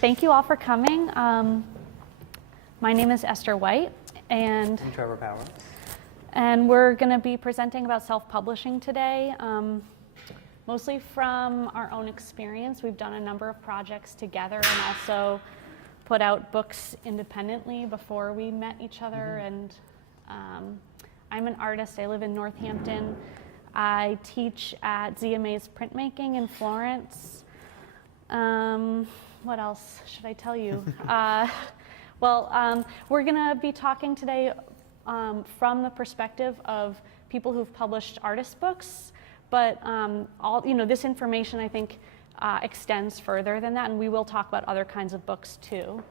thank you all for coming. My name is Esther White, and I'm Trevor Power. And we're going to be presenting about self-publishing today, mostly from our own experience. We've done a number of projects together and also put out books independently before we met each other. And I'm an artist. I live in Northampton. I teach at ZMA's Printmaking in Florence. What else should I tell you? We're going to be talking today from the perspective of people who've published artist books, but this information I think extends further than that, and we will talk about other kinds of books too.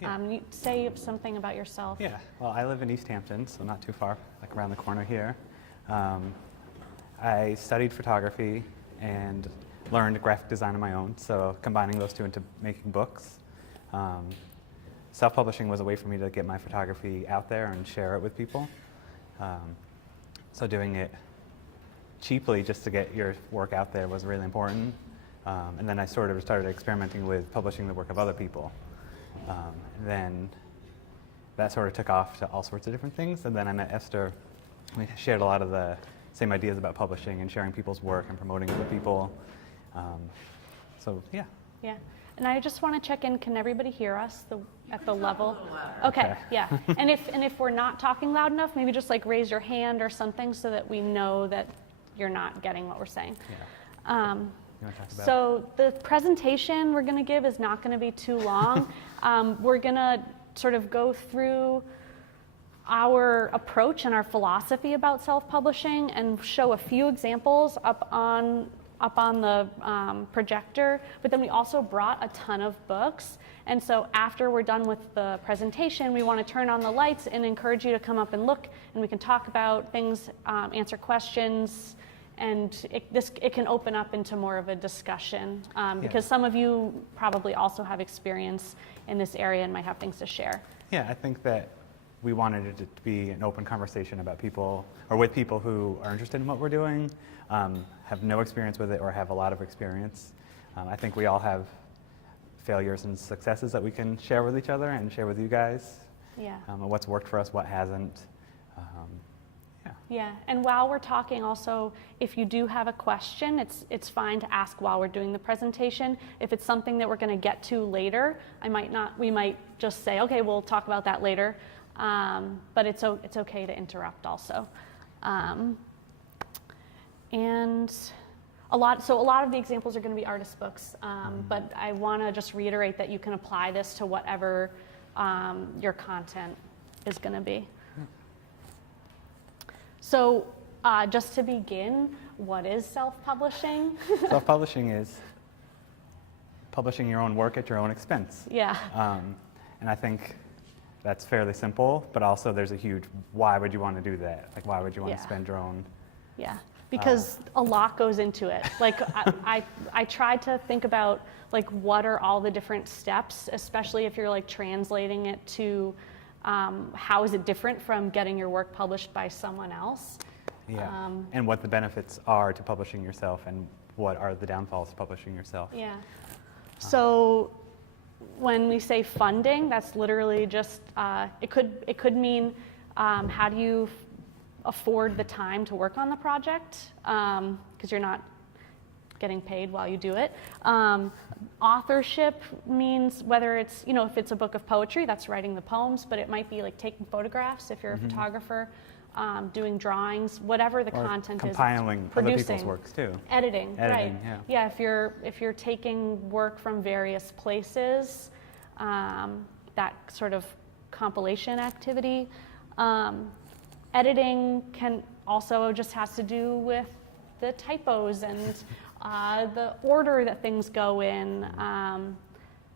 Yeah. You say something about yourself. Yeah, well, I live in East Hampton, so not too far, like around the corner here. I studied photography and learned graphic design on my own, so combining those two into making books. Self-publishing was a way for me to get my photography out there and share it with people. So doing it cheaply just to get your work out there was really important. And then I sort of started experimenting with publishing the work of other people. And then that sort of took off to all sorts of different things. And then I met Esther. We shared a lot of the same ideas about publishing and sharing people's work and promoting other people. Yeah. Yeah. And I just want to check in, can everybody hear us at the level? Okay, yeah. And if we're not talking loud enough, maybe just like raise your hand or something so that we know that you're not getting what we're saying. Yeah. So the presentation we're going to give is not going to be too long. We're going to sort of go through our approach and our philosophy about self-publishing and show a few examples up on the projector, but then we also brought a ton of books. And so after we're done with the presentation, we want to turn on the lights and encourage you to come up and look, and we can talk about things, answer questions, and it can open up into more of a discussion because some of you probably also have experience in this area and might have things to share. Yeah, I think that we wanted it to be an open conversation about people, or with people who are interested in what we're doing, have no experience with it or have a lot of experience. I think we all have failures and successes that we can share with each other and share with you guys. Yeah. What's worked for us, what hasn't. Yeah, and while we're talking also, if you do have a question, it's fine to ask while we're doing the presentation. If it's something that we're going to get to later, we might just say, okay, we'll talk about that later. But it's okay to interrupt also. And a lot of the examples are going to be artist books, but I want to just reiterate that you can apply this to whatever your content is going to be. So just to begin, what is self-publishing? Self-publishing is publishing your own work at your own expense. Yeah. And I think that's fairly simple, but also there's a huge, why would you want to do that? Like, why would you want to spend your own? Yeah, because a lot goes into it. Like, I tried to think about, like, what are all the different steps, especially if you're, like, translating it to how is it different from getting your work published by someone else? Yeah, and what the benefits are to publishing yourself and what are the downfalls of publishing yourself. Yeah. So when we say funding, that's literally just, it could mean how do you afford the time to work on the project, because you're not getting paid while you do it. Authorship means whether it's, if it's a book of poetry, that's writing the poems, but it might be like taking photographs if you're a photographer, doing drawings, whatever the content is. Compiling other people's works too. Editing, right. Yeah. Yeah, if you're taking work from various places, that sort of compilation activity. Editing can also just has to do with the typos and the order that things go in,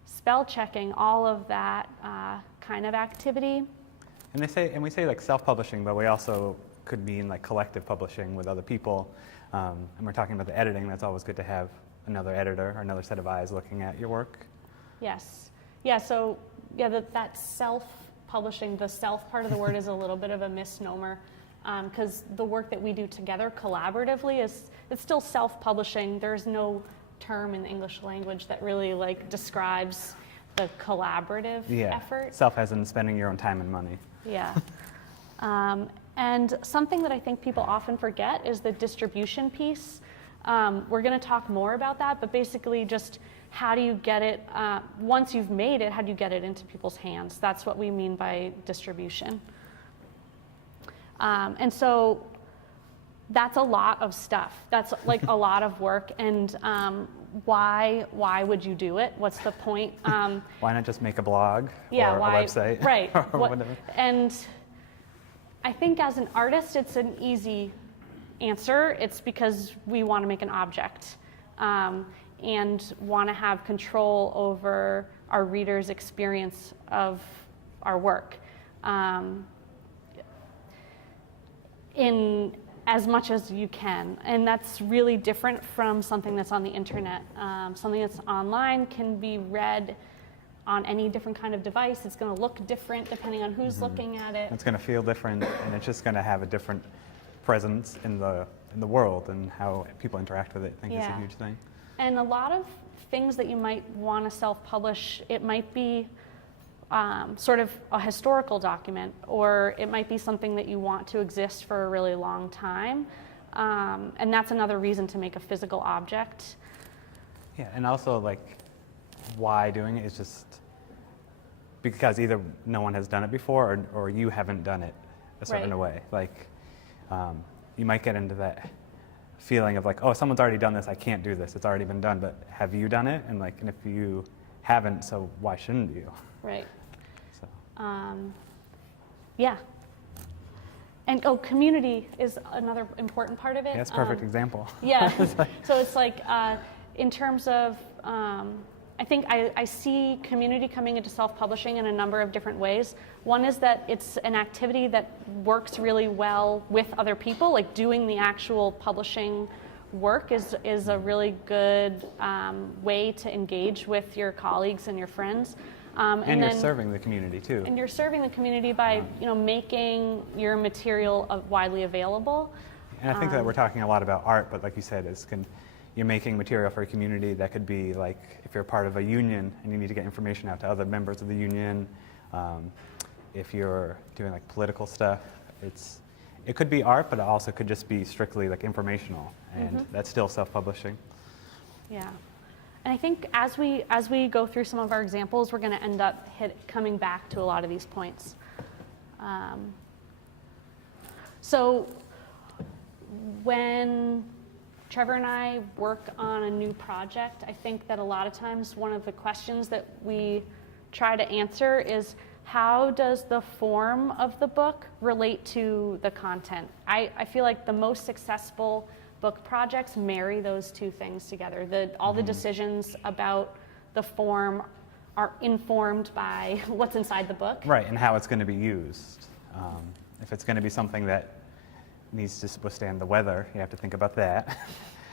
spell checking, all of that kind of activity. And we say like self-publishing, but we also could mean like collective publishing with other people. And we're talking about the editing. That's always good to have another editor or another set of eyes looking at your work. Yes. Yeah. So that self-publishing, the self part of the word is a little bit of a misnomer, because the work that we do together collaboratively it's still self-publishing. There's no term in the English language that really like describes the collaborative Yeah, effort. self as in spending your own time and money. Yeah. And something that I think people often forget is the distribution piece. We're going to talk more about that, but basically just how do you get it, once you've made it, how do you get it into people's hands? That's what we mean by distribution. And so that's a lot of stuff. That's like a lot of work. And why would you do it? What's the point? Why not just make a blog Yeah, or why, a website? Right. or whatever. And I think as an artist, it's an easy answer. It's because we want to make an object and want to have control over our readers' experience of our work in as much as you can. And that's really different from something that's on the internet. Something that's online can be read on any different kind of device. It's going to look different depending on who's looking at it. It's going to feel different, and it's just going to have a different presence in the world and how people interact with it. I think is a huge thing. And a lot of things that you might want to self-publish, it might be sort of a historical document, or it might be something that you want to exist for a really long time. And that's another reason to make a physical object. Yeah, and also like why doing it is just because either no one has done it before or you haven't done it a certain way. Like you might get into that feeling of like, oh, someone's already done this, I can't do this, it's already been done, but have you done it? And like, and if you haven't, so why shouldn't you? Right. So. Yeah. And community is another important part of it. Yeah, that's a perfect example. Yeah. So it's like in terms of, I think I see community coming into self-publishing in a number of different ways. One is that it's an activity that works really well with other people, like doing the actual publishing work is a really good way to engage with your colleagues and your friends. And you're serving the community too. And you're serving the community by making your material widely available. And I think that we're talking a lot about art, but like you said, you're making material for a community that could be like if you're part of a union and you need to get information out to other members of the union. If you're doing like political stuff, it could be art, but it also could just be strictly like informational, and that's still self-publishing. Yeah. And I think as we go through some of our examples, we're going to end up coming back to a lot of these points. So when Trevor and I work on a new project, I think that a lot of times one of the questions that we try to answer is, how does the form of the book relate to the content? I feel like the most successful book projects marry those two things together. All the decisions about the form are informed by what's inside the book. Right, and how it's going to be used. If it's going to be something that needs to withstand the weather, you have to think about that.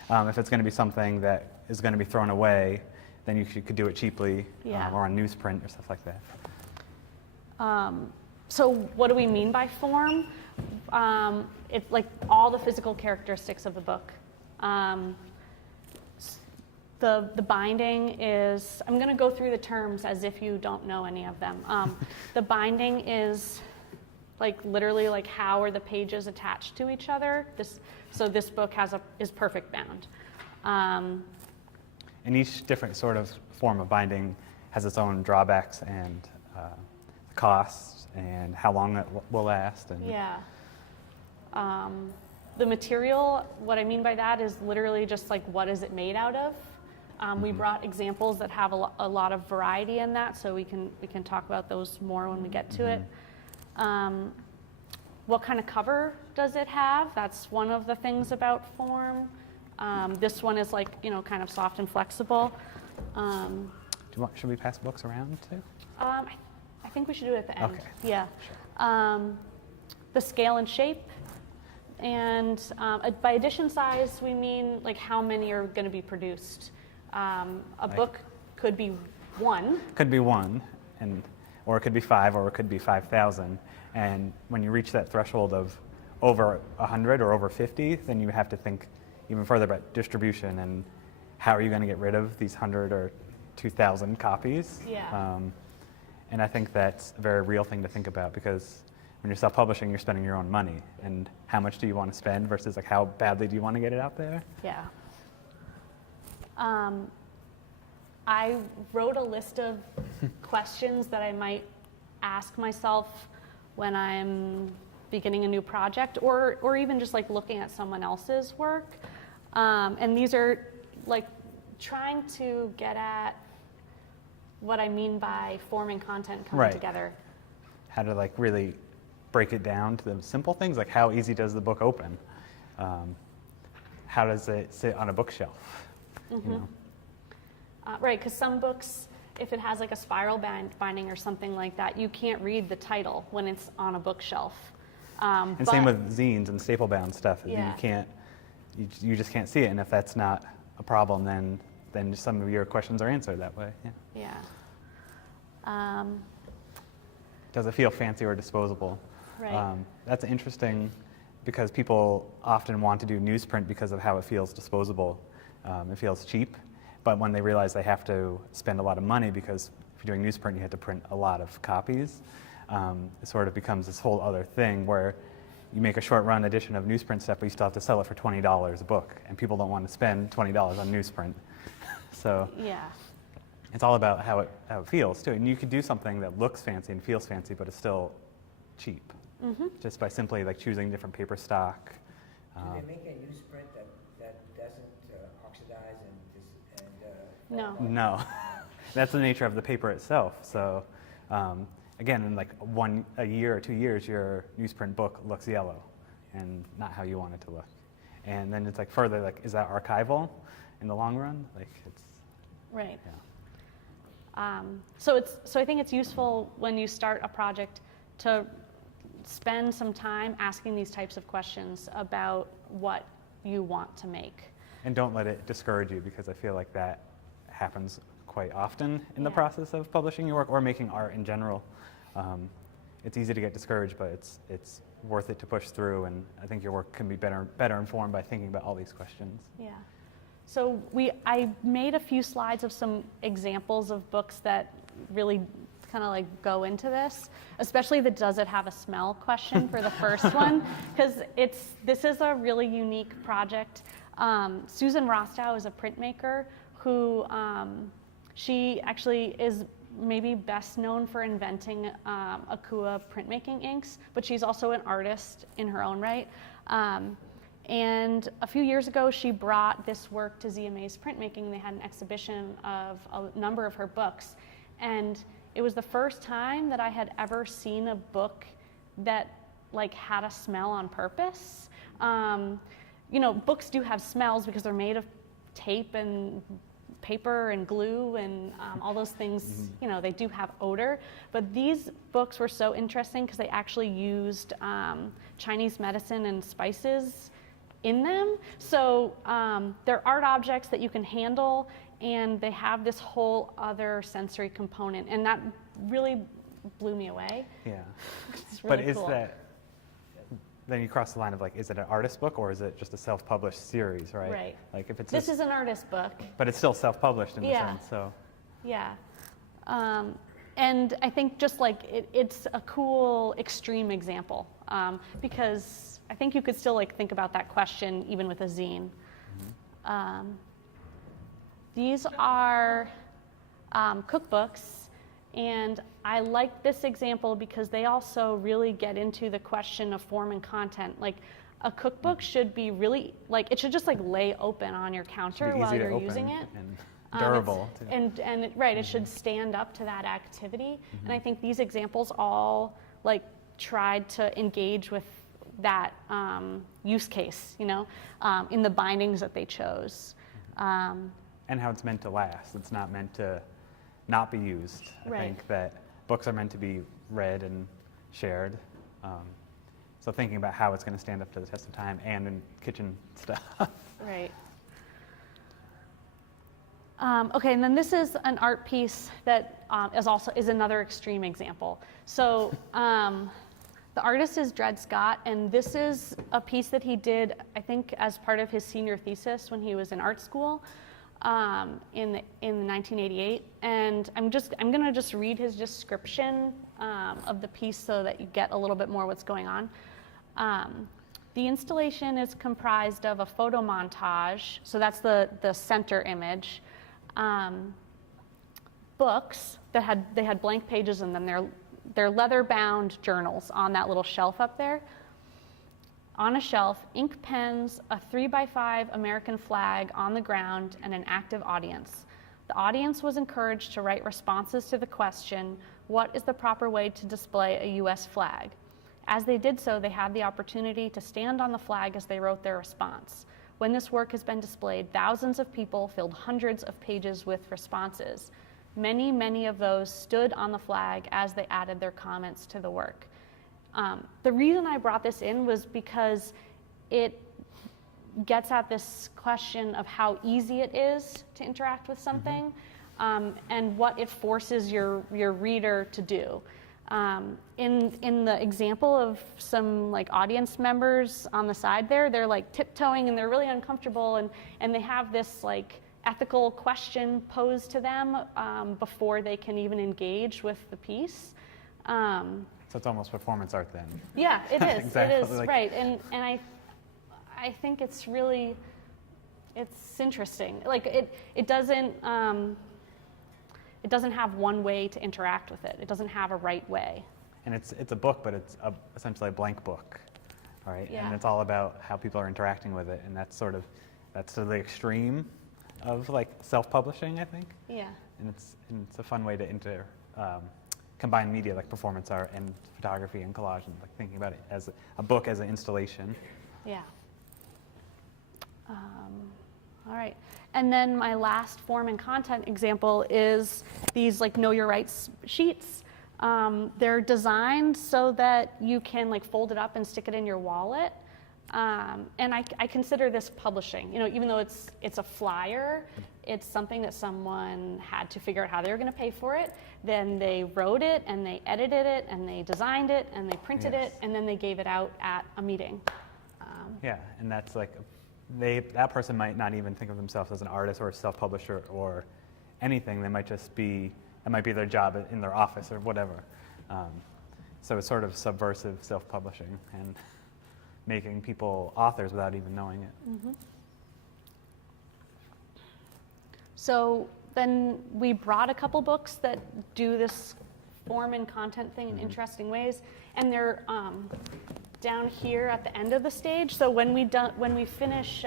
If it's going to be something that is going to be thrown away, then you could do it cheaply or on newsprint or stuff like that. So what do we mean by form? It's like all the physical characteristics of the book. The binding is, I'm going to go through the terms as if you don't know any of them. The binding is like literally like how are the pages attached to each other. So this book is perfect bound. And each different sort of form of binding has its own drawbacks and costs and how long it will last. And the material, what I mean by that is literally just like what is it made out of. We brought examples that have a lot of variety in that, so we can talk about those more when we get to it. What kind of cover does it have? That's one of the things about form. This one is like kind of soft and flexible. Should we pass books around too? I think we should do it at the end. Okay. Yeah. The scale and shape, and by edition size we mean like how many are going to be produced. A book could be one. Could be one, or it could be 5, or it could be 5,000. And when you reach that threshold of over 100 or over 50, then you have to think even further about distribution and how are you going to get rid of these 100 or 2,000 copies. Yeah. And I think that's a very real thing to think about, because when you're self-publishing, you're spending your own money, and how much do you want to spend versus like how badly do you want to get it out there? Yeah. I wrote a list of questions that I might ask myself when I'm beginning a new project, or even just like looking at someone else's work. And these are like trying to get at what I mean by form and content coming Right. together. How to like really break it down to the simple things, like how easy does the book open? How does it sit on a bookshelf? You know? Right, because some books, if it has like a spiral binding or something like that, you can't read the title when it's on a bookshelf. And same with zines and staple bound stuff. Yeah. You just can't see it, and if that's not a problem, then some of your questions are answered that way. Yeah. Yeah. Does it feel fancy or disposable? Right. That's interesting, because people often want to do newsprint because of how it feels disposable. It feels cheap, but when they realize they have to spend a lot of money, because if you're doing newsprint, you have to print a lot of copies, it sort of becomes this whole other thing where you make a short run edition of newsprint stuff, but you still have to sell it for $20 a book, and people don't want to spend $20 on newsprint. So Yeah. it's all about how it feels too. And you could do something that looks fancy and feels fancy, but is still cheap, just by simply like choosing different paper stock. Do they make a newsprint that doesn't oxidize No. No, that's the nature of the paper itself. So again, in like a year or 2 years, your newsprint book looks yellow and not how you want it to look. And then it's like further, like, is that archival in the long run? Like it's, Right. yeah. So I think it's useful when you start a project to spend some time asking these types of questions about what you want to make. And don't let it discourage you, because I feel like that happens quite often in the Yeah. process of publishing your work or making art in general. It's easy to get discouraged, but it's worth it to push through, and I think your work can be better informed by thinking about all these questions. Yeah. So I made a few slides of some examples of books that really kind of like go into this, especially the does it have a smell question for the first one, because this is a really unique project. Susan Rostow is a printmaker who she actually is maybe best known for inventing Akua printmaking inks, but she's also an artist in her own right. And a few years ago, she brought this work to ZMA's Printmaking. They had an exhibition of a number of her books. And it was the first time that I had ever seen a book that like had a smell on purpose. You know, books do have smells because they're made of tape and paper and glue and all those things, you know, they do have odor. But these books were so interesting because they actually used Chinese medicine and spices in them. So they're art objects that you can handle, and they have this whole other sensory component, and that really blew me away. Yeah. It's really But is cool. that, then you cross the line of like, is it an artist book or is it just a self-published series, right? Right. Like if it's This is an artist book. but it's still self-published in Yeah. a sense, so. Yeah. And I think just like it's a cool extreme example because I think you could still like think about that question even with a zine. These are cookbooks, and I like this example because they also really get into the question of form and content. Like a cookbook should be really like it should just like lay open on your counter Be while easy to you're open using it. and durable. too. It should stand up to that activity. And I think these examples all like tried to engage with that use case, you know, in the bindings that they chose. And how it's meant to last. It's not meant to not be used. I Right. think that books are meant to be read and shared. So thinking about how it's going to stand up to the test of time and in kitchen stuff. Right. Okay, and then this is an art piece that is another extreme example. So the artist is Dred Scott, and this is a piece that he did, I think, as part of his senior thesis when he was in art school. in 1988, and I'm going to just read his description of the piece so that you get a little bit more what's going on. The installation is comprised of a photo montage, so that's the center image. Books that they had blank pages in them. They're leather-bound journals on that little shelf up there. On a shelf, ink pens, a 3x5 American flag on the ground, and an active audience. The audience was encouraged to write responses to the question, what is the proper way to display a U.S. flag? As they did so, they had the opportunity to stand on the flag as they wrote their response. When this work has been displayed, thousands of people filled hundreds of pages with responses. Many, many of those stood on the flag as they added their comments to the work. The reason I brought this in was because it gets at this question of how easy it is to interact with something, and what it forces your reader to do. In the example of some like audience members on the side there, they're like tiptoeing and they're really uncomfortable, and they have this like ethical question posed to them before they can even engage with the piece. So it's almost performance art then. Yeah, it is. Exactly, It is, like, right. And I think it's really, it's interesting. Like it doesn't have one way to interact with it. It doesn't have a right way. And it's a book, but it's essentially a blank book, right? Yeah. And it's all about how people are interacting with it, and that's sort of the extreme of like self-publishing, I think. Yeah. And it's a fun way to combine media like performance art and photography and collage, and like thinking about it as a book as an installation. Yeah. All right. And then my last form and content example is these like Know Your Rights sheets. They're designed so that you can like fold it up and stick it in your wallet. And I consider this publishing. You know, even though it's a flyer, it's something that someone had to figure out how they were going to pay for it. Then they wrote it, and they edited it, and they designed it, and they printed it, and then they gave it out at a meeting. Yeah, and that's like that person might not even think of themselves as an artist or a self-publisher or anything. They might just be, it might be their job in their office or whatever. So it's sort of subversive self-publishing and making people authors without even knowing it. Mm-hmm. So then we brought a couple books that do this form and content thing in interesting ways, and they're down here at the end of the stage. So when we finish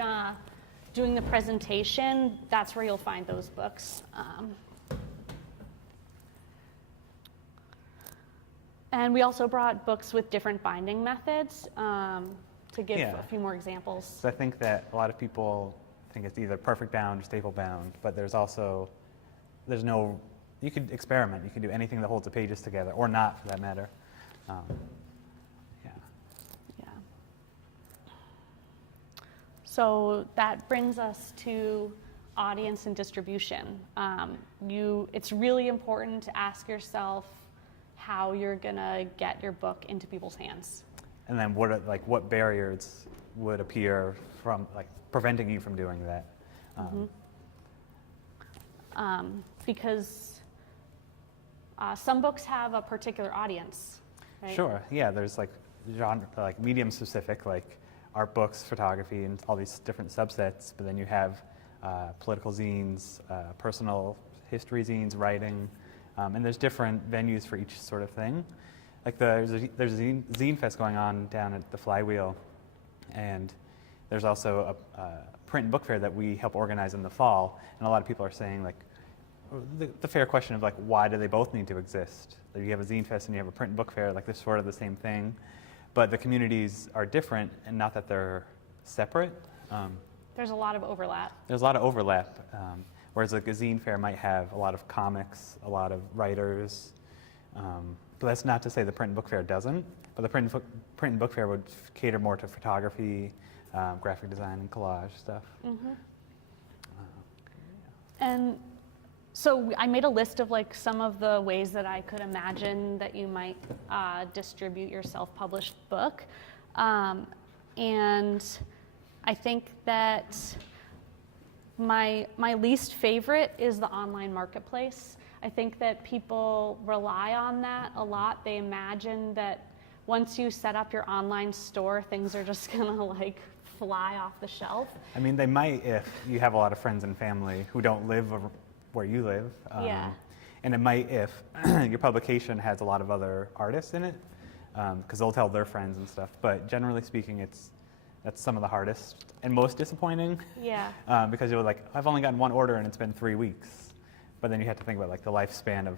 doing the presentation, that's where you'll find those books. And we also brought books with different binding methods to give a few more examples. So I think that a lot of people think it's either perfect bound or staple bound, but there's no, you could experiment. You can do anything that holds the pages together, or not for that matter. So that brings us to audience and distribution. It's really important to ask yourself how you're gonna get your book into people's hands. And then what barriers would appear from preventing you from doing that? Because some books have a particular audience, right? Sure. Yeah. There's like genre, like medium specific, like art books, photography, and all these different subsets. But then you have political zines, personal history zines, writing, and there's different venues for each sort of thing. Like there's a zine fest going on down at the Flywheel, and there's also a print and book fair that we help organize in the fall. And a lot of people are saying like the fair question of like, why do they both need to exist? Like you have a zine fest and you have a print and book fair, like they're sort of the same thing, but the communities are different, and not that they're separate. There's a lot of overlap. There's a lot of overlap, whereas like a zine fair might have a lot of comics, a lot of writers. But that's not to say the print and book fair doesn't, but the print and book fair would cater more to photography, graphic design, and collage stuff. Mm-hmm. And so I made a list of like some of the ways that I could imagine that you might distribute your self-published book. And I think that My least favorite is the online marketplace. I think that people rely on that a lot. They imagine that once you set up your online store, things are just gonna like fly off the shelf. I mean, they might if you have a lot of friends and family who don't live where you live. Yeah. And it might if your publication has a lot of other artists in it, because they'll tell their friends and stuff. But generally speaking, that's some of the hardest and most disappointing. Yeah. Because you're like, I've only gotten one order and it's been 3 weeks. But then you have to think about like the lifespan of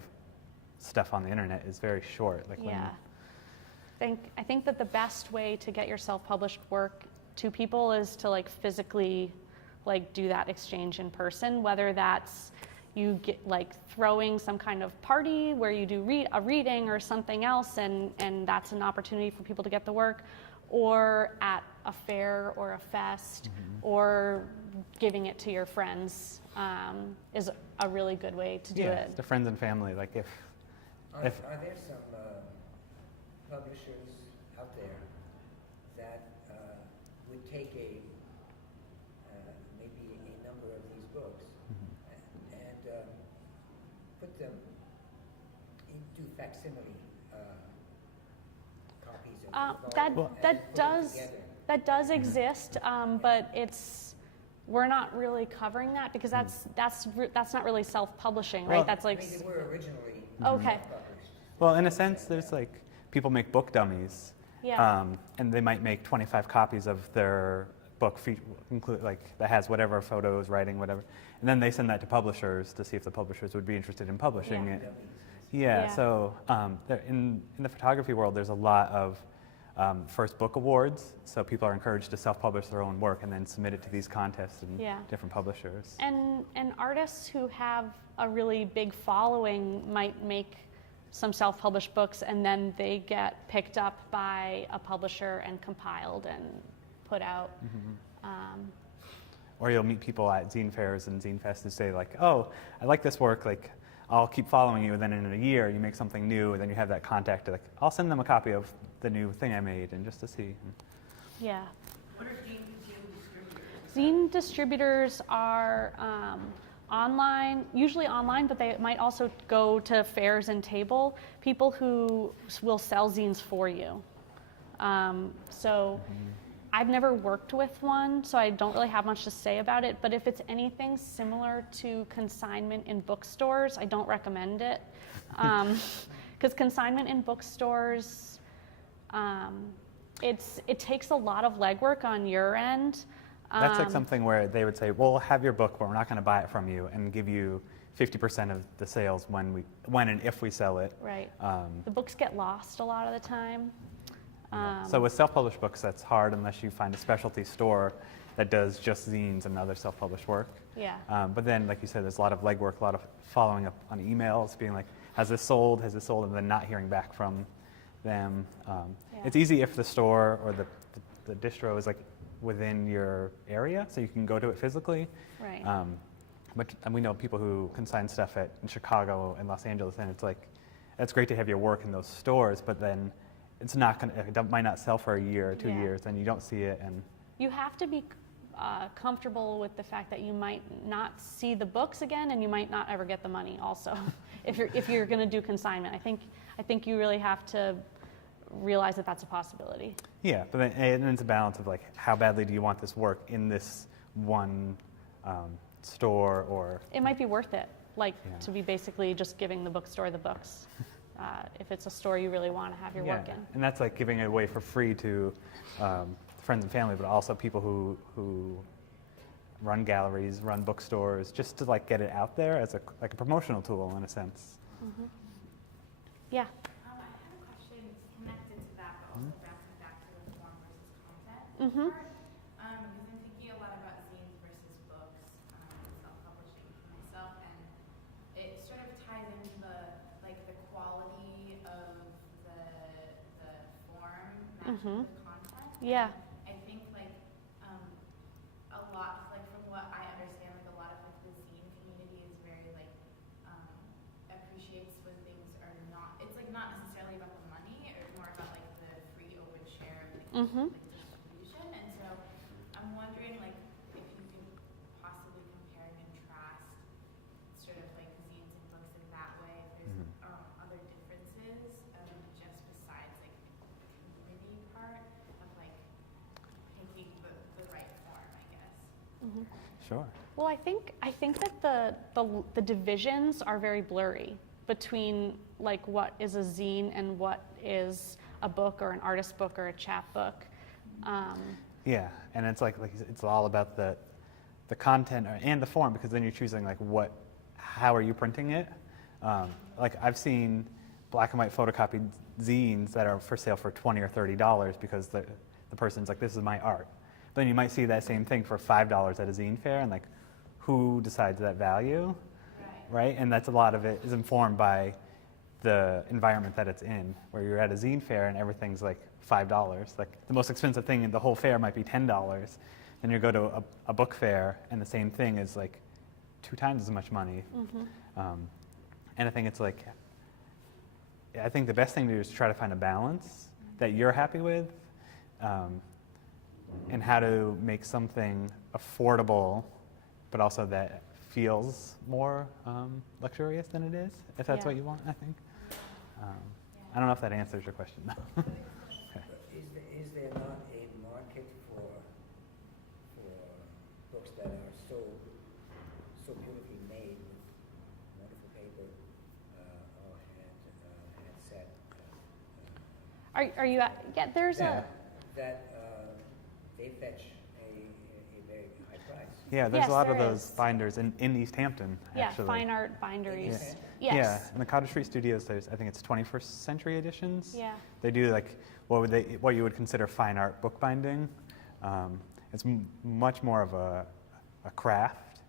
stuff on the internet is very short. Like Yeah. I think that the best way to get your self-published work to people is to like physically like do that exchange in person, whether that's you get like throwing some kind of party where you do a reading or something else and that's an opportunity for people to get the work, or at a fair or a fest, or giving it to your friends is a really good way to do yeah, it. to friends and family. Like if Are there some publishers out there that would take maybe a number of these books and put them into facsimile copies of the volume and put them together? That does exist, but we're not really covering that because that's not really self-publishing, right? Well, That's like I mean, they were originally okay. published. Well, in a sense, there's like people make book dummies, Yeah. and they might make 25 copies of their book, include like that has whatever photos, writing, whatever, and then they send that to publishers to see if the publishers would be interested in publishing Yeah. it. Yeah. Yeah. So in the photography world, there's a lot of first book awards. So people are encouraged to self-publish their own work and then submit it to these contests and Yeah. different publishers. And artists who have a really big following might make some self-published books and then they get picked up by a publisher and compiled and put out. Or you'll meet people at zine fairs and zine fests who say like, oh, I like this work, like I'll keep following you, and then in a year you make something new, and then you have that contact to like, I'll send them a copy of the new thing I made, and just to see. Yeah. What are zine distributors? Zine distributors are online, usually online, but they might also go to fairs and table, people who will sell zines for you. So I've never worked with one, so I don't really have much to say about it, but if it's anything similar to consignment in bookstores, I don't recommend it. Because consignment in bookstores, it takes a lot of legwork on your end. That's like something where they would say, we'll have your book, but we're not going to buy it from you and give you 50% of the sales when and if we sell it. Right. The books get lost a lot of the time. So with self-published books, that's hard unless you find a specialty store that does just zines and other self-published work. Yeah. But then, like you said, there's a lot of legwork, a lot of following up on emails, being like, has this sold, and then not hearing back from them. It's easy if the store or the distro is like within your area, so you can go to it physically. Right. But we know people who consign stuff in Chicago and Los Angeles, and it's like, it's great to have your work in those stores, but then it might not sell for a year or 2 years, and you don't see it. And You have to be comfortable with the fact that you might not see the books again, and you might not ever get the money. Also, if you're going to do consignment, I think you really have to realize that that's a possibility. yeah, but then and it's a balance of like, how badly do you want this work in this one store, or It might be worth it, like Yeah. to be basically just giving the bookstore the books. If it's a store you really want to have your work in. And that's like giving it away for free to friends and family, but also people who run galleries, run bookstores, just to like get it out there as a promotional tool in a sense. Yeah. I have a question connected to that, but also bouncing back to the form versus content Mhm. part. Because I'm thinking a lot about zines versus books, self-publishing for myself, and it sort of ties into the quality of the form matching the content. Yeah. I think a lot from what I understand, a lot of the zine community is very appreciates when things are not. It's not necessarily about the money, or more about the free open share of distribution. And so I'm wondering if you could possibly compare Sure. Well, I think that the divisions are very blurry between like what is a zine and what is a book or an artist book or a chapbook. Yeah, and it's like it's all about the content and the form, because then you're choosing like how are you printing it. Like I've seen black and white photocopied zines that are for sale for $20 or $30 because the person's like, this is my art. Then you might see that same thing for $5 at a zine fair, and like, who decides that value, right? And that's a lot of it is informed by the environment that it's in, where you're at a zine fair and everything's like $5. Like the most expensive thing in the whole fair might be $10. Then you go to a book fair and the same thing is like 2 times as much money. And I think it's like, I think the best thing to do is to try to find a balance that you're happy with, and how to make something affordable, but also that feels more luxurious than it is, if that's what you want, I think. I don't know if that answers your question, though. Okay. Is there not a market for books that are so beautifully made with wonderful paper, or hand set? Are you at, there's that they fetch a very high price. Yeah, there's Yes, a lot of there those is. binders in East Hampton, actually. fine art binderies. Yeah. Yes. Yeah, in the Cottage Street Studios, I think it's 21st century editions. Yeah. They do like what you would consider fine art bookbinding. It's much more of a craft,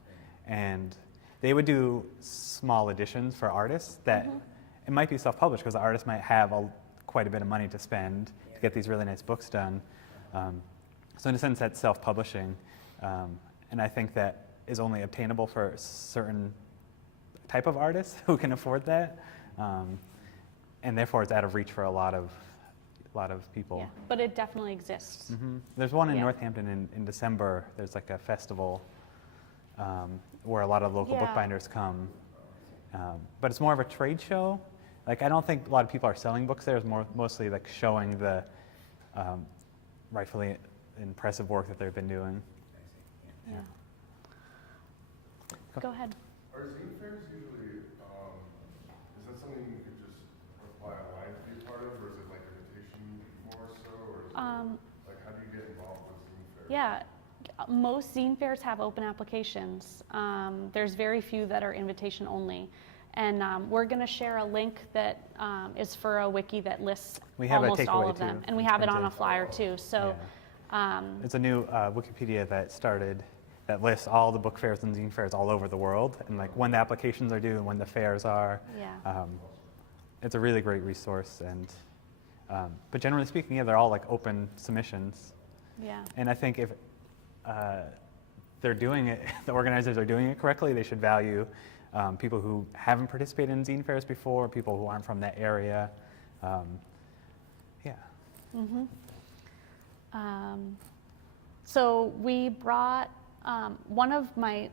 and they would do small editions for artists that it might be self-published, because the artist might have quite a bit of money to spend to get these really nice books done. So in a sense, that's self-publishing, and I think that is only obtainable for a certain type of artists who can afford that, and therefore it's out of reach for a lot of people. Yeah, but it definitely exists. There's one in Yeah. Northampton in December. There's like a festival where a lot of local Yeah. bookbinders come, but it's more of a trade show. Like I don't think a lot of people are selling books there. It's mostly like showing the rightfully impressive work that they've been doing. Yeah. Go ahead. Are zine fairs usually, is that something you could just apply online to be a part of, or is it like invitation more so, or is it like how do you get involved with zine fairs? Yeah, most zine fairs have open applications. There's very few that are invitation only. And we're going to share a link that is for a wiki that lists We have a almost all takeaway, of them. too. And we It's have it on a printed. flyer too. So It's a new Wikipedia that started that lists all the book fairs and zine fairs all over the world, and like when the applications are due and when the fairs are. yeah. It's a really great resource, and but generally speaking, yeah, they're all like open submissions. Yeah. And I think if they're doing it, the organizers are doing it correctly, they should value people who haven't participated in zine fairs before, people who aren't from that area. Yeah. So we brought one of the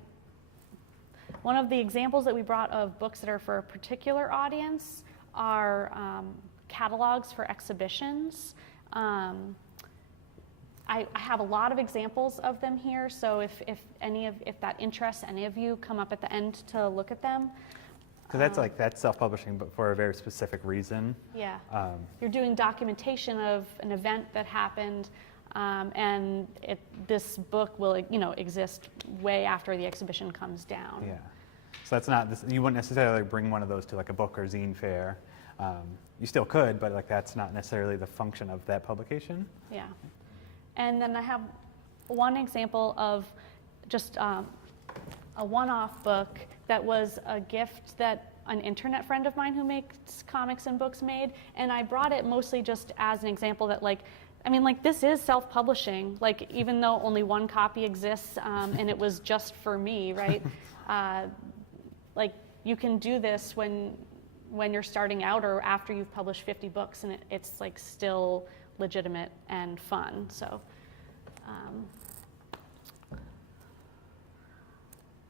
examples that we brought of books that are for a particular audience are catalogs for exhibitions. I have a lot of examples of them here, so if that interests any of you, come up at the end to look at them. Because that's self-publishing, but for a very specific reason. Yeah. You're doing documentation of an event that happened, and this book will exist way after the exhibition comes down. Yeah. So that's not you wouldn't necessarily bring one of those to like a book or zine fair. You still could, but like that's not necessarily the function of that publication. Yeah. And then I have one example of just a one-off book that was a gift that an internet friend of mine who makes comics and books made, and I brought it mostly just as an example that this is self-publishing, like even though only one copy exists and it was just for me, right? Like you can do this when you're starting out or after you've published 50 books, and it's like still legitimate and fun. So,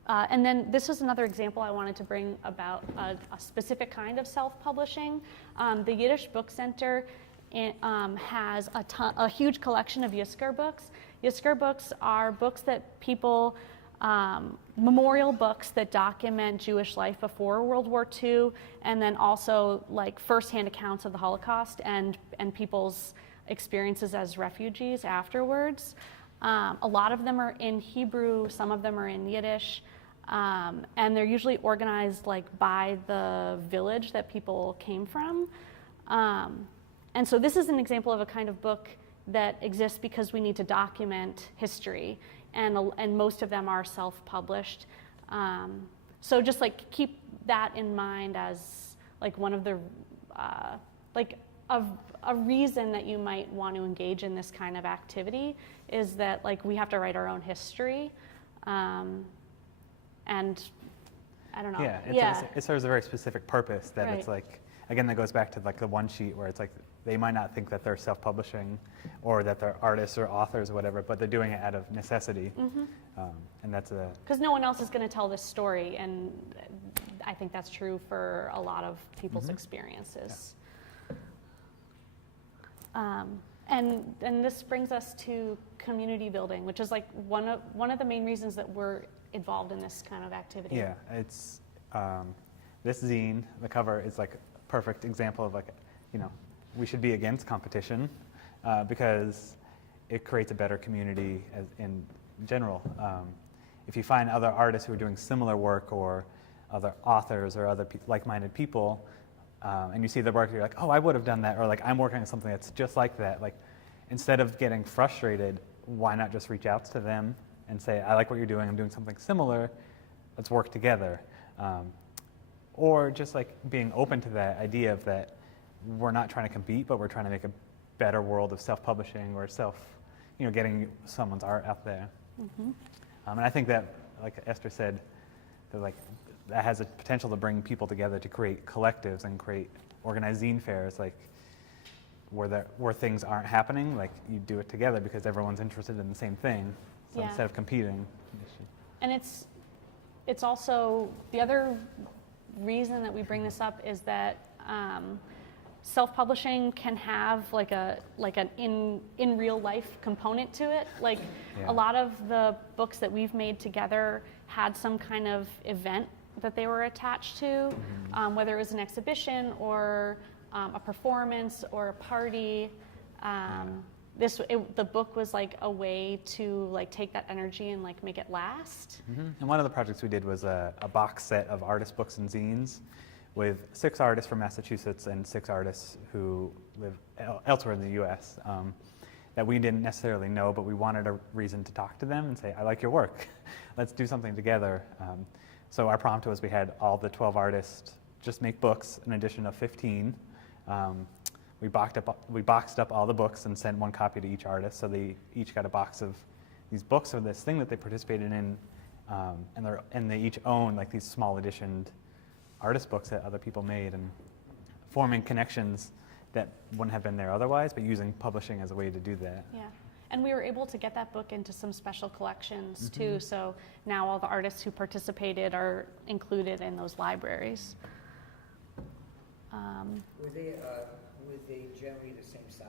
and then this was another example I wanted to bring about a specific kind of self-publishing. The Yiddish Book Center has a huge collection of Yizkor books. Yizkor books are books that people, memorial books that document Jewish life before World War II, and then also like firsthand accounts of the Holocaust and people's experiences as refugees afterwards. A lot of them are in Hebrew, some of them are in Yiddish, and they're usually organized like by the village that people came from. And so this is an example of a kind of book that exists because we need to document history, and most of them are self-published. So just like keep that in mind as like one of the, like a reason that you might want to engage in this kind of activity is that like we have to write our own history. And I don't know. Yeah, it serves a very specific purpose that Right. it's like, again, that goes back to like the one sheet where it's like they might not think that they're self-publishing or that they're artists or authors or whatever, but they're doing it out of necessity. And that's a, Because no one else is going to tell this story, and I think that's true for a lot of people's experiences. And this brings us to community building, which is like one of the main reasons that we're involved in this kind of activity. yeah, it's, this zine, the cover is like a perfect example of like, you know, we should be against competition because it creates a better community in general. If you find other artists who are doing similar work or other authors or other like-minded people, and you see the work, you're like, oh, I would have done that, or like I'm working on something that's just like that. Like, instead of getting frustrated, why not just reach out to them and say, I like what you're doing, I'm doing something similar, let's work together. Or just like being open to that idea of that we're not trying to compete, but we're trying to make a better world of self-publishing or getting someone's art out there. And I think that, like Esther said, that like that has a potential to bring people together to create collectives and create organized zine fairs, like where things aren't happening, like you do it together because everyone's interested in the same thing. So Yeah. instead of competing. And it's also, the other reason that we bring this up is that self-publishing can have like an in real life component to it. Like Yeah. a lot of the books that we've made together had some kind of event that they were attached to, whether it was an exhibition or a performance or a party. The book was like a way to like take that energy and like make it last. And one of the projects we did was a box set of artist books and zines with 6 artists from Massachusetts and 6 artists who live elsewhere in the U.S. That we didn't necessarily know, but we wanted a reason to talk to them and say, I like your work. Let's do something together. So our prompt was we had all the 12 artists just make books, an edition of 15. We boxed up all the books and sent 1 copy to each artist, so they each got a box of these books of this thing that they participated in, and they each own like these small editioned artist books that other people made, and forming connections that wouldn't have been there otherwise, but using publishing as a way to do that. Yeah. And we were able to get that book into some special collections too, so now all the artists who participated are included in those libraries. Were they generally the same size?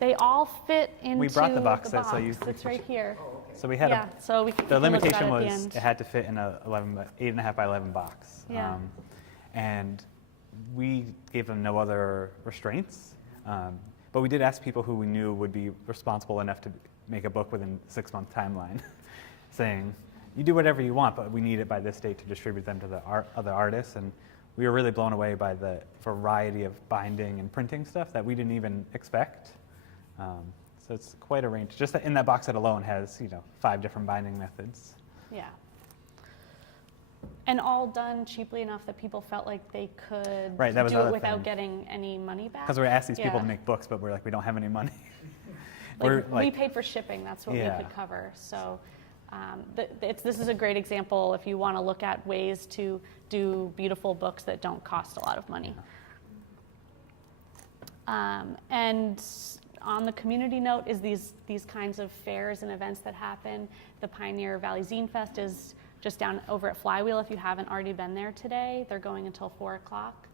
They all fit into We brought the box set, so you- It's right here. Oh, okay. So we had Yeah, so we can the look at that limitation at the was end. it had to fit in a 8.5 by 11 box. Yeah. And we gave them no other restraints, but we did ask people who we knew would be responsible enough to make a book within a 6-month timeline, saying, you do whatever you want, but we need it by this date to distribute them to the other artists. And we were really blown away by the variety of binding and printing stuff that we didn't even expect. So it's quite a range. Just in that box set alone has 5 different binding methods. Yeah. And all done cheaply enough that people felt like they could Right, that was do the it other without thing. getting any money back. Because we asked these people Yeah. to make books, but we're like, we don't have any money. We paid for shipping, that's what Yeah. we could cover. So this is a great example if you want to look at ways to do beautiful books that don't cost a lot of money. And on the community note is these kinds of fairs and events that happen. The Pioneer Valley Zine Fest is just down over at Flywheel if you haven't already been there today. They're going until 4 o'clock.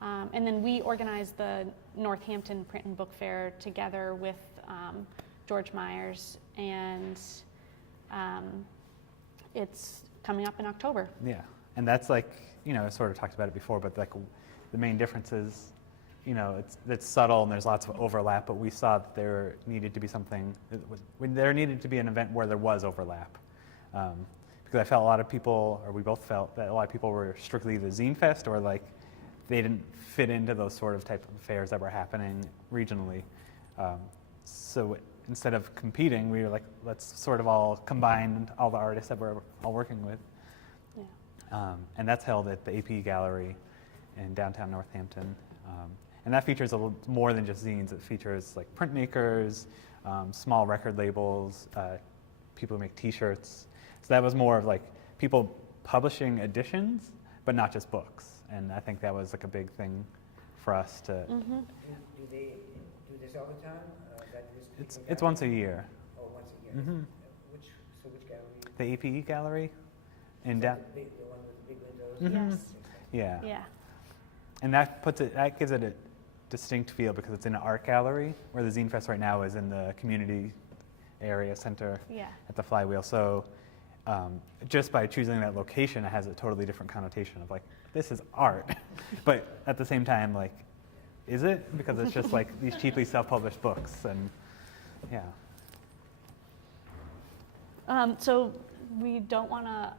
And then we organize the Northampton Print and Book Fair together with George Myers, and it's coming up in October. Yeah, and that's like, I sort of talked about it before, but like the main difference is, it's subtle and there's lots of overlap, but we saw that there needed to be there needed to be an event where there was overlap. Because I felt a lot of people, or we both felt that a lot of people were strictly the Zine Fest, or like they didn't fit into those sort of type of fairs that were happening regionally. So instead of competing, we were like, let's sort of all combine all the artists that we're all working with. Yeah. And that's held at the AP Gallery in downtown Northampton. And that features a little more than just zines. It features like printmakers, small record labels, people who make T-shirts. So that was more of like people publishing editions, but not just books. And I think that was like a big thing for us to. Mm-hmm. Do they do this all the time? It's once a year. Oh, once a year. Mm-hmm. Which gallery? The AP Gallery in Is down. that the one with the big windows? Mhm. Yes. Yeah. Yeah. And that gives it a distinct feel because it's in an art gallery, where the Zine Fest right now is in the community area center Yeah. at the Flywheel. So just by choosing that location, it has a totally different connotation of like, this is art. But at the same time, like, is it? Because it's just like these cheaply self-published books, and yeah. So we don't want to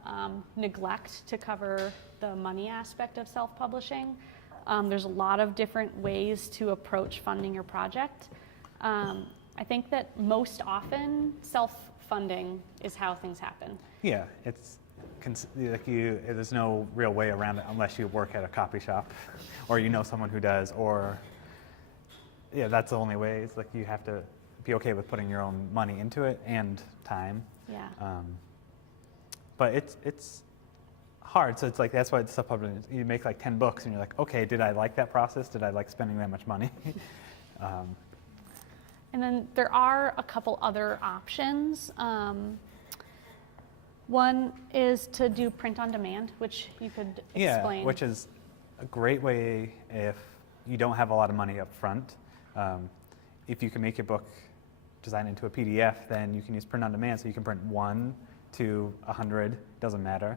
neglect to cover the money aspect of self-publishing. There's a lot of different ways to approach funding your project. I think that most often self-funding is how things happen. Yeah, it's like there's no real way around it unless you work at a copy shop, or you know someone who does, or yeah, that's the only way. It's like you have to be okay with putting your own money into it and time. Yeah. But it's hard. So it's like that's why it's self-publishing. You make like 10 books, and you're like, okay, did I like that process? Did I like spending that much money? And then there are a couple other options. One is to do print on demand, which you could explain. Yeah, which is a great way if you don't have a lot of money up front. If you can make your book design into a PDF, then you can use print on demand, so you can print 1 to 100, doesn't matter.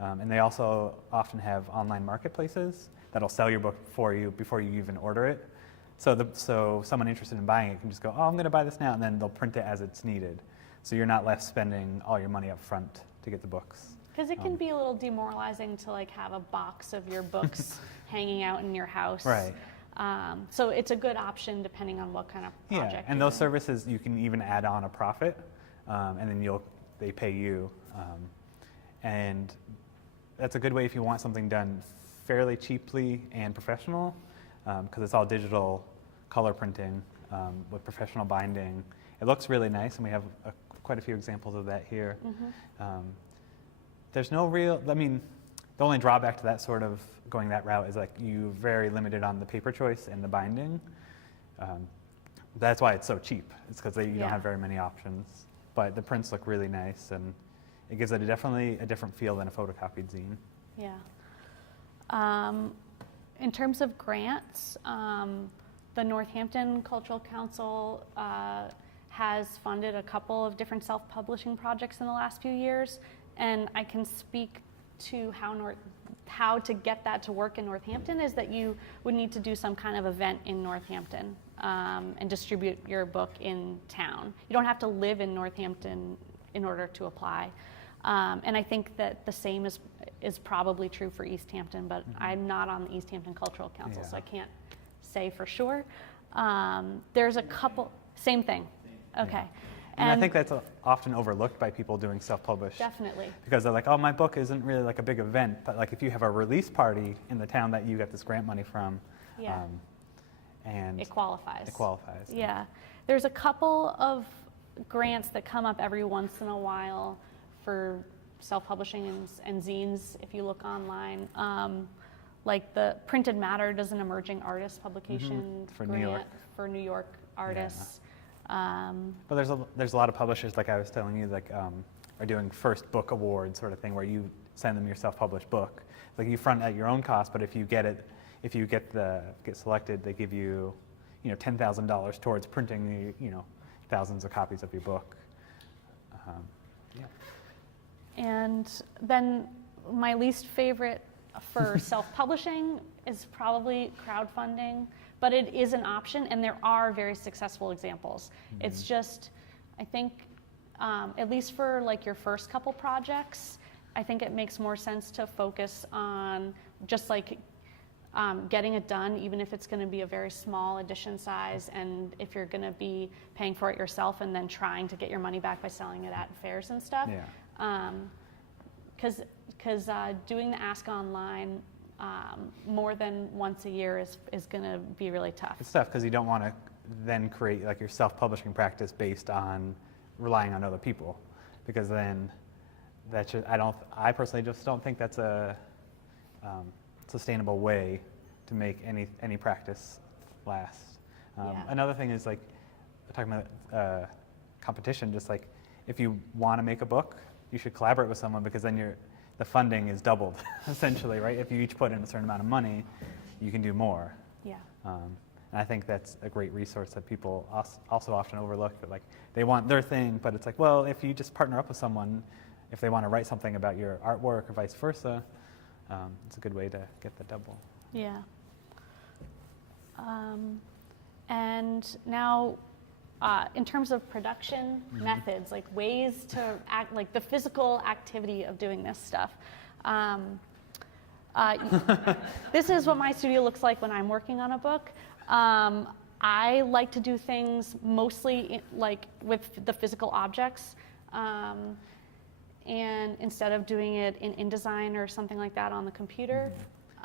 And they also often have online marketplaces that'll sell your book for you before you even order it. So someone interested in buying it can just go, oh, I'm going to buy this now, and then they'll print it as it's needed. So you're not left spending all your money up front to get the books. Because it can be a little demoralizing to like have a box of your books hanging out in your house. Right. So it's a good option depending on what kind of project. Yeah, and you're those doing. services you can even add on a profit, and then they pay you, and that's a good way if you want something done fairly cheaply and professional, because it's all digital color printing with professional binding. It looks really nice, and we have quite a few examples of that here. Mm-hmm. There's no real, the only drawback to that sort of going that route is like you're very limited on the paper choice and the binding. That's why it's so cheap. It's because you don't have very many options. But the prints look really nice, and it gives it definitely a different feel than a photocopied zine. Yeah. In terms of grants, the Northampton Cultural Council has funded a couple of different self-publishing projects in the last few years, and I can speak to how to get that to work in Northampton is that you would need to do some kind of event in Northampton and distribute your book in town. You don't have to live in Northampton in order to apply. And I think that the same is probably true for East Hampton, but I'm not on the East Hampton Cultural Council, so I can't say for sure. There's a couple, same thing. Okay. Yeah. And I think that's often overlooked by people doing self-publish. Definitely. Because they're like, oh, my book isn't really like a big event, but like if you have a release party in the town that you get this grant money from, Yeah. and It qualifies. It qualifies. Yeah. There's a couple of grants that come up every once in a while for self-publishing and zines, if you look online. Like the Printed Matter does an emerging artist publication For New grant York. for New York artists. But there's a lot of publishers, like I was telling you, like are doing first book award sort of thing where you send them your self-published book. Like you front at your own cost, but if if you get selected, they give you, $10,000 towards printing the, thousands of copies of your book. Yeah. And then my least favorite for self-publishing is probably crowdfunding, but it is an option, and there are very successful examples. Mm-hmm. It's just, I think, at least for like your first couple projects, I think it makes more sense to focus on just like getting it done, even if it's going to be a very small edition size, and if you're going to be paying for it yourself and then trying to get your money back by selling it at fairs and stuff. Yeah. Because doing the Ask Online more than once a year is going to be really tough. It's tough because you don't want to then create like your self-publishing practice based on relying on other people, because then that should, I personally just don't think that's a sustainable way to make any practice last. Yeah. Another thing is like talking about competition. Just like if you want to make a book, you should collaborate with someone, because then the funding is doubled essentially, right? If you each put in a certain amount of money, you can do more. Yeah. And I think that's a great resource that people also often overlook. That like they want their thing, but it's like, well, if you just partner up with someone, if they want to write something about your artwork or vice versa, it's a good way to get the double. Yeah. And now, in terms of production methods, like ways to act, like the physical activity of doing this stuff. This is what my studio looks like when I'm working on a book. I like to do things mostly like with the physical objects. And instead of doing it in InDesign or something like that on the computer.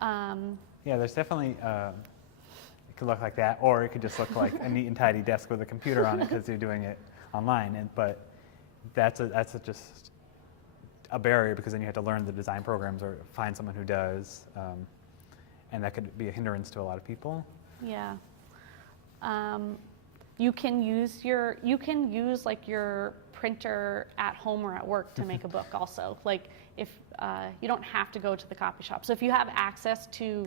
Yeah, there's definitely, it could look like that, or it could just look like a neat and tidy desk with a computer on it because you're doing it online. But that's just a barrier, because then you have to learn the design programs or find someone who does, and that could be a hindrance to a lot of people. Yeah. You can use like your printer at home or at work to make a book also. Like if you don't have to go to the copy shop. So if you have access to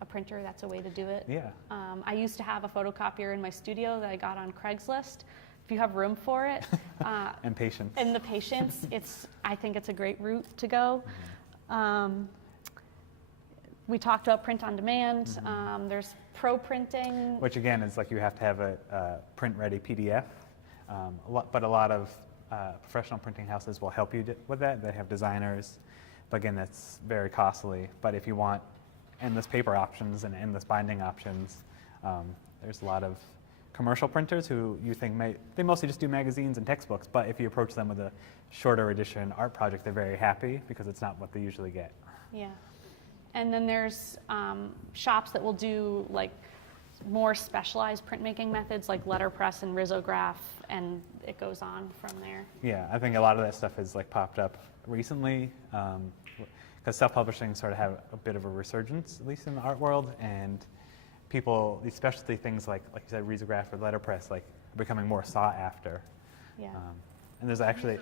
a printer, that's a way to do it. Yeah. I used to have a photocopier in my studio that I got on Craigslist. If you have room for it. And patience. And the patience, I think it's a great route to go. We talked about print on demand. There's pro printing. Which again is like you have to have a print-ready PDF. But a lot of professional printing houses will help you with that. They have designers. But again, that's very costly. But if you want endless paper options and endless binding options, there's a lot of commercial printers who you think they mostly just do magazines and textbooks. But if you approach them with a shorter edition art project, they're very happy because it's not what they usually get. Yeah. And then there's shops that will do like more specialized printmaking methods like letterpress and risograph, and it goes on from there. Yeah, I think a lot of that stuff has like popped up recently because self-publishing sort of have a bit of a resurgence, at least in the art world, and people, these specialty things like you said, risograph or letterpress, like are becoming more sought after. Yeah. And there's actually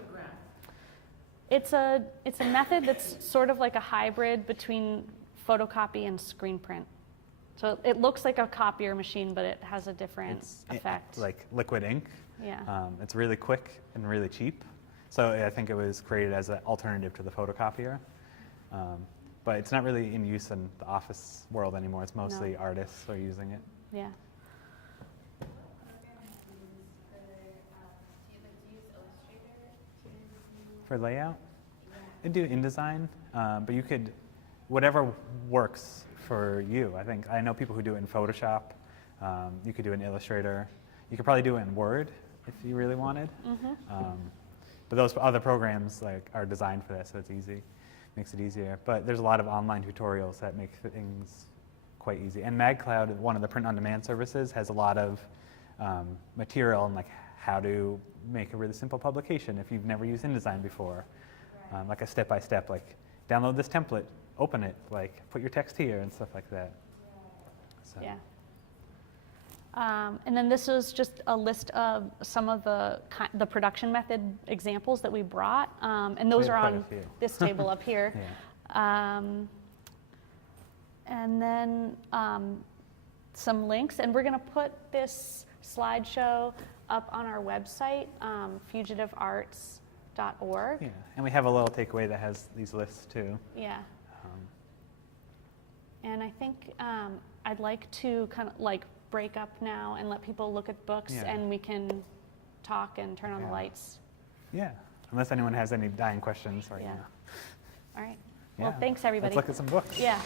It's a method that's sort of like a hybrid between photocopy and screen print. So it looks like a copier machine, but it has a different effect. like liquid ink. Yeah. It's really quick and really cheap. So I think it was created as an alternative to the photocopier. But it's not really in use in the office world anymore. It's mostly artists who are using it. Yeah. What program do you use Illustrator to do? For layout, Yeah. I do InDesign, but you could, whatever works for you. I know people who do it in Photoshop. You could do it in Illustrator. You could probably do it in Word if you really wanted. But those other programs are designed for that, so it's easy. Makes it easier. But there's a lot of online tutorials that make things quite easy. And MagCloud, one of the print-on-demand services, has a lot of material on how to make a really simple publication if you've never used InDesign before. Like a step-by-step, download this template, open it, put your text here and stuff like that. So. Yeah. And then this is just a list of some of the production method examples that we brought, and those We are have quite on a few. this table up here. Yeah. And then some links, and we're going to put this slideshow up on our website, fugitivearts.org. Yeah, and we have a little takeaway that has these lists too. Yeah. Um, And I think I'd like to kind of like break up now and let people look at books, Yeah. and we can talk and turn on the Yeah. lights. yeah, unless anyone has any dying questions right Yeah. now. All right. Well, Yeah. thanks, everybody. Let's look at some books. Yeah.